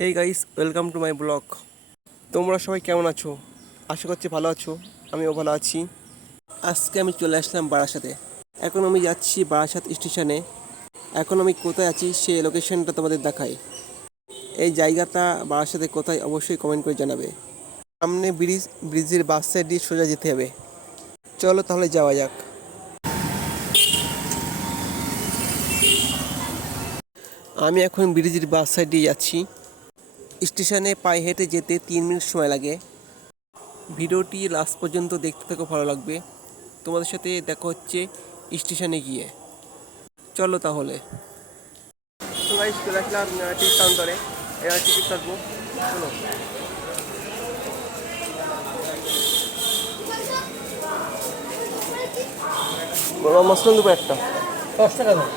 Hey guys, welcome to my blog. তোমরা সবাই কেমন আছো? আশা করছি ভালো আছো। আমিও ভালো আছি। আজকে আমি চলে আসলাম বারাসাতে। এখন আমি যাচ্ছি বারাসাত স্টেশনে। এখন আমি কোথায় আছি সেই লোকেশনটা তোমাদের দেখাই। এই জায়গাটা বারাসাতে কোথায় অবশ্যই কমেন্ট করে জানাবে। সামনে ব্রিজের বাস সাইড দিয়ে সোজা যেতে হবে। চলো তাহলে যাওয়া যাক। আমি এখন ব্রিজের বাস সাইড দিয়ে যাচ্ছি। স্টেশনে পায়ে হেঁটে যেতে 3 মিনিট সময় লাগে। ভিডিওটি লাস্ট পর্যন্ত দেখতে থাকো, ভালো লাগবে। তোমাদের সাথে দেখা হচ্ছে স্টেশনে গিয়ে। চলো তাহলে। তো গাইস, চলে আসলাম টিকিট কাউন্টারে। এবার টিকিট কাটবো। চলো। মশলা দেবো একটা। 10 টাকা দাও।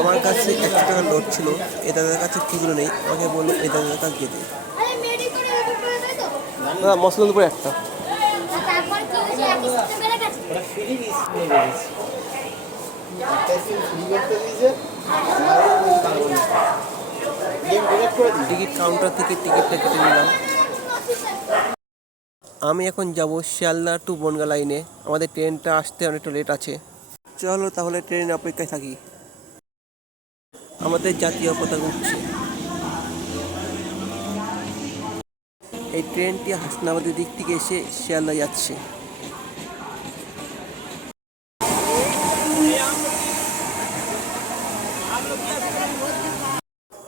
আমার কাছে 100 টাকার নোট ছিল। এ দাদার কাছে ঠিকগুলো নেই। আমাকে বললো এই দাদার কাছে যেতে। দাদা মশলা দেবো একটা। টিকিট কাউন্টার থেকে টিকিটটা কেটে নিলাম। আমি এখন যাব শিয়ালদা টু বনগাঁ লাইনে। আমাদের ট্রেনটা আসতে অনেকটা লেট আছে। চলো তাহলে ট্রেনের অপেক্ষায় থাকি। আমাদের জাতীয় পতাকা উঠছে। এই ট্রেনটি হাসনাবাদের দিক থেকে এসে শিয়ালদা যাচ্ছে।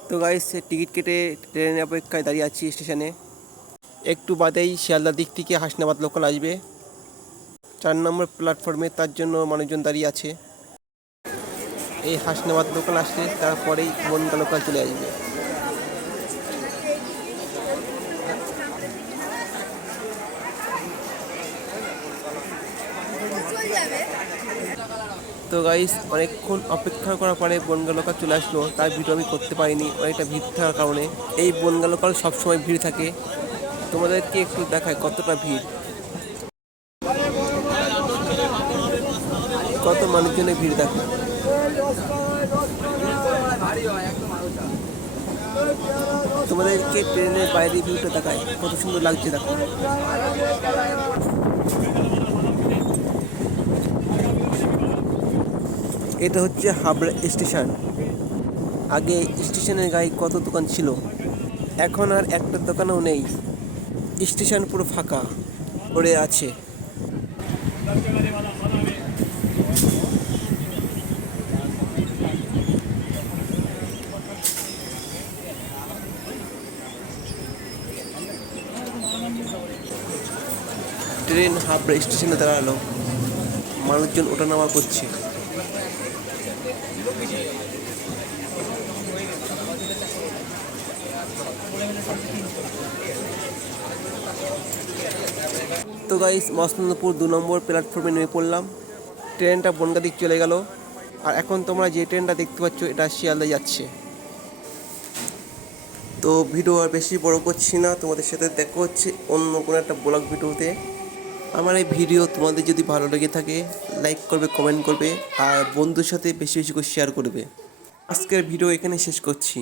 তো গাইস, টিকিট কেটে ট্রেনের অপেক্ষায় দাঁড়িয়ে আছি স্টেশনে। একটু বাদেই শিয়ালদার দিক থেকে হাসনাবাদ লোকাল আসবে 4 নম্বর প্ল্যাটফর্মে। তার জন্য মানুষজন দাঁড়িয়ে আছে। এই হাসনাবাদ লোকাল আসলে তারপরেই বনগাঁ লোকাল চলে আসবে। তো গাইস, অনেকক্ষণ অপেক্ষা করার পরে বনগাঁ লোকাল চলে আসলো। তার ভিডিও আমি করতে পারিনি অনেকটা ভিড় থাকার কারণে। এই বনগাঁ লোকাল সবসময় ভিড় থাকে। তোমাদেরকে একটু দেখায় কতটা ভিড়, কত মানুষজনের ভিড় দেখো। তোমাদেরকে ট্রেনের বাইরে ভিউটা দেখায় কত সুন্দর লাগছে দেখো। এটা হচ্ছে হাবড়া স্টেশন। আগে স্টেশনের গায়ে কত দোকান ছিল, এখন আর একটা দোকানও নেই। স্টেশন পুরো ফাঁকা পড়ে আছে। ট্রেন হাবড়া স্টেশনে দাঁড়ালো। মানুষজন ওঠানামা করছে। তো গাইস, মসলন্দপুর 2 নম্বর প্ল্যাটফর্মে নেমে পড়লাম। ট্রেনটা বনগাঁ দিক চলে গেল। আর এখন তোমরা যে ট্রেনটা দেখতে পাচ্ছ এটা শিয়ালদা যাচ্ছে। তো ভিডিও আর বেশি বড় করছি না, তোমাদের সাথে দেখা হচ্ছে অন্য কোনো একটা ব্লগ ভিডিওতে। আমার এই ভিডিও তোমাদের যদি ভালো লেগে থাকে লাইক করবে, কমেন্ট করবে, আর বন্ধুর সাথে বেশি বেশি করে শেয়ার করবে। আজকের ভিডিও এখানে শেষ করছি।